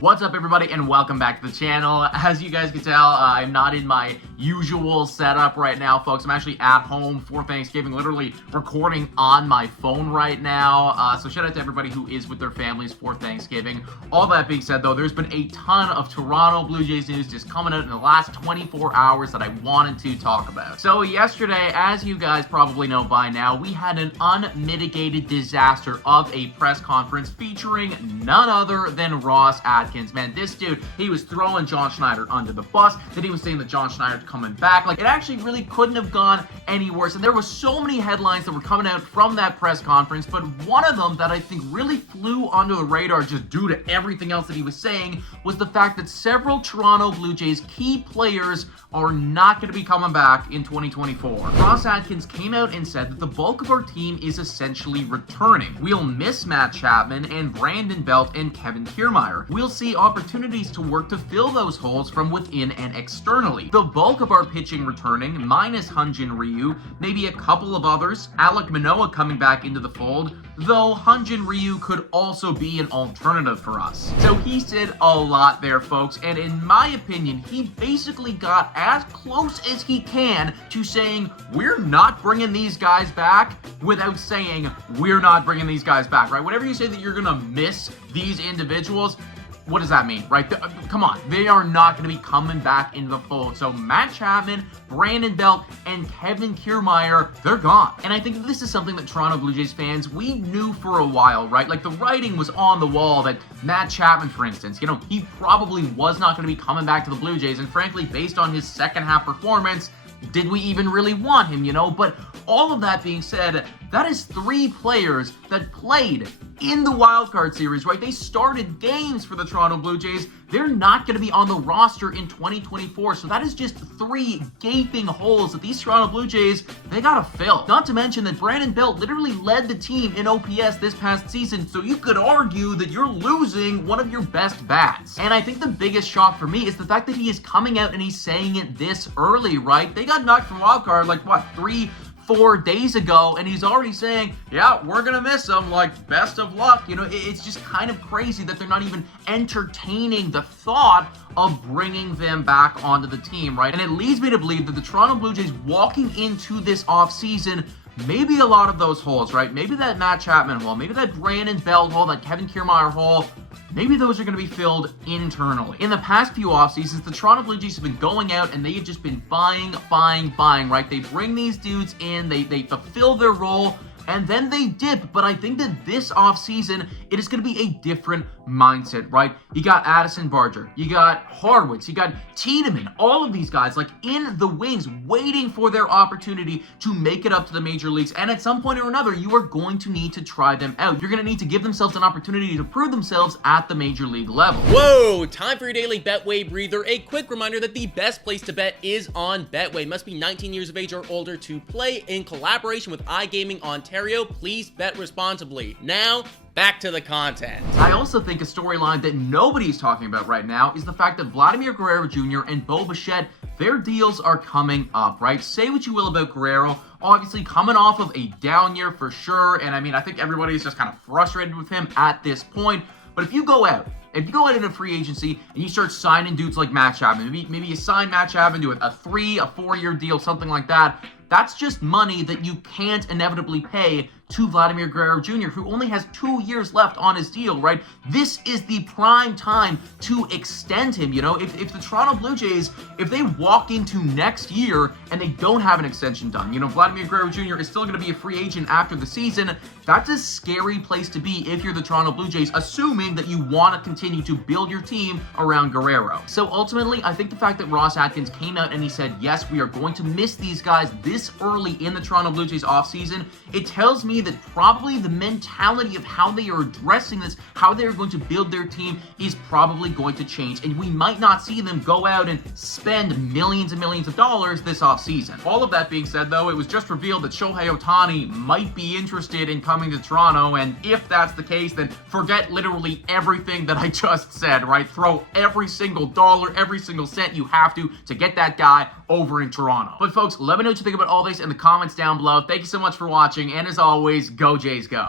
What's up, everybody, and welcome back to the channel. As you guys can tell, I'm not in my usual setup right now, folks. I'm actually at home for Thanksgiving, literally recording on my phone right now. So shout out to everybody who is with their families for Thanksgiving. All that being said, though, there's been a ton of Toronto Blue Jays news just coming out in the last 24 hours that I wanted to talk about. So yesterday, as you guys probably know by now, we had an unmitigated disaster of a press conference featuring none other than Ross Atkins. Man, this dude, he was throwing John Schneider under the bus. Then he was saying that John Schneider's coming back. Like, it actually really couldn't have gone any worse. And there were so many headlines that were coming out from that press conference, but one of them that I think really flew under the radar just due to everything else that he was saying was the fact that several Toronto Blue Jays key players are not going to be coming back in 2024. Ross Atkins came out and said that the bulk of our team is essentially returning. We'll miss Matt Chapman and Brandon Belt and Kevin Kiermaier. We'll see opportunities to work to fill those holes from within and externally. The bulk of our pitching returning, minus Hyun-Jin Ryu, maybe a couple of others, Alek Manoah coming back into the fold, though Hyun-Jin Ryu could also be an alternative for us. So he said a lot there, folks, and in my opinion, he basically got as close as he can to saying, we're not bringing these guys back, without saying, we're not bringing these guys back, right? Whenever you say that you're gonna miss these individuals, what does that mean, right? Come on, they are not going to be coming back into the fold. So Matt Chapman, Brandon Belt, and Kevin Kiermaier, they're gone. And I think this is something that Toronto Blue Jays fans, we knew for a while, right? Like, the writing was on the wall that Matt Chapman, for instance, he probably was not going to be coming back to the Blue Jays. And frankly, based on his second half performance, did we even really want him, But all of that being said, that is three players that played in the wildcard series, right? They started games for the Toronto Blue Jays. They're not going to be on the roster in 2024. So that is just three gaping holes that these Toronto Blue Jays, they got to fill. Not to mention that Brandon Belt literally led the team in OPS this past season. So you could argue that you're losing one of your best bats. And I think the biggest shock for me is the fact that he is coming out and he's saying it this early, right? They got knocked from wildcard like, what, 3-4 days ago, and he's already saying, yeah, we're gonna miss him, like, best of luck. It's just kind of crazy that they're not even entertaining the thought of bringing them back onto the team, right? And it leads me to believe that the Toronto Blue Jays walking into this offseason, maybe a lot of those holes, right? Maybe that Matt Chapman hole, maybe that Brandon Belt hole, that Kevin Kiermaier hole, maybe those are going to be filled internally. In the past few offseasons, the Toronto Blue Jays have been going out and they have just been buying, right? They bring these dudes in, they fulfill their role, and then they dip. But I think that this offseason, it is going to be a different mindset, right? You got Addison Barger, you got Harwitz, you got Tiedemann, all of these guys like in the wings waiting for their opportunity to make it up to the major leagues. And at some point or another, you are going to need to try them out. You're going to need to give themselves an opportunity to prove themselves at the major league level. Whoa, time for your daily Betway breather. A quick reminder that the best place to bet is on Betway. Must be 19 years of age or older to play. In collaboration with iGaming Ontario, please bet responsibly. Now, back to the content. I also think a storyline that nobody's talking about right now is the fact that Vladimir Guerrero Jr. and Bo Bichette, their deals are coming up, right? Say what you will about Guerrero, obviously coming off of a down year for sure, and I think everybody's just kind of frustrated with him at this point. But if you go out into free agency and you start signing dudes like Matt Chapman, maybe you sign Matt Chapman to a 4-year deal, something like that, that's just money that you can't inevitably pay to Vladimir Guerrero Jr., who only has 2 years left on his deal, right? This is the prime time to extend him, If the Toronto Blue Jays, if they walk into next year and they don't have an extension done, Vladimir Guerrero Jr. is still going to be a free agent after the season, that's a scary place to be if you're the Toronto Blue Jays, assuming that you want to continue to build your team around Guerrero. So ultimately, I think the fact that Ross Atkins came out and he said, yes, we are going to miss these guys this early in the Toronto Blue Jays offseason, it tells me that probably the mentality of how they are addressing this, how they are going to build their team, is probably going to change, and we might not see them go out and spend millions and millions of dollars this offseason. All of that being said, though, it was just revealed that Shohei Ohtani might be interested in coming to Toronto, and if that's the case, then forget literally everything that I just said, right? Throw every single dollar, every single cent you have to get that guy over in Toronto. But folks, let me know what you think about all this in the comments down below. Thank you so much for watching, and as always, go Jays go.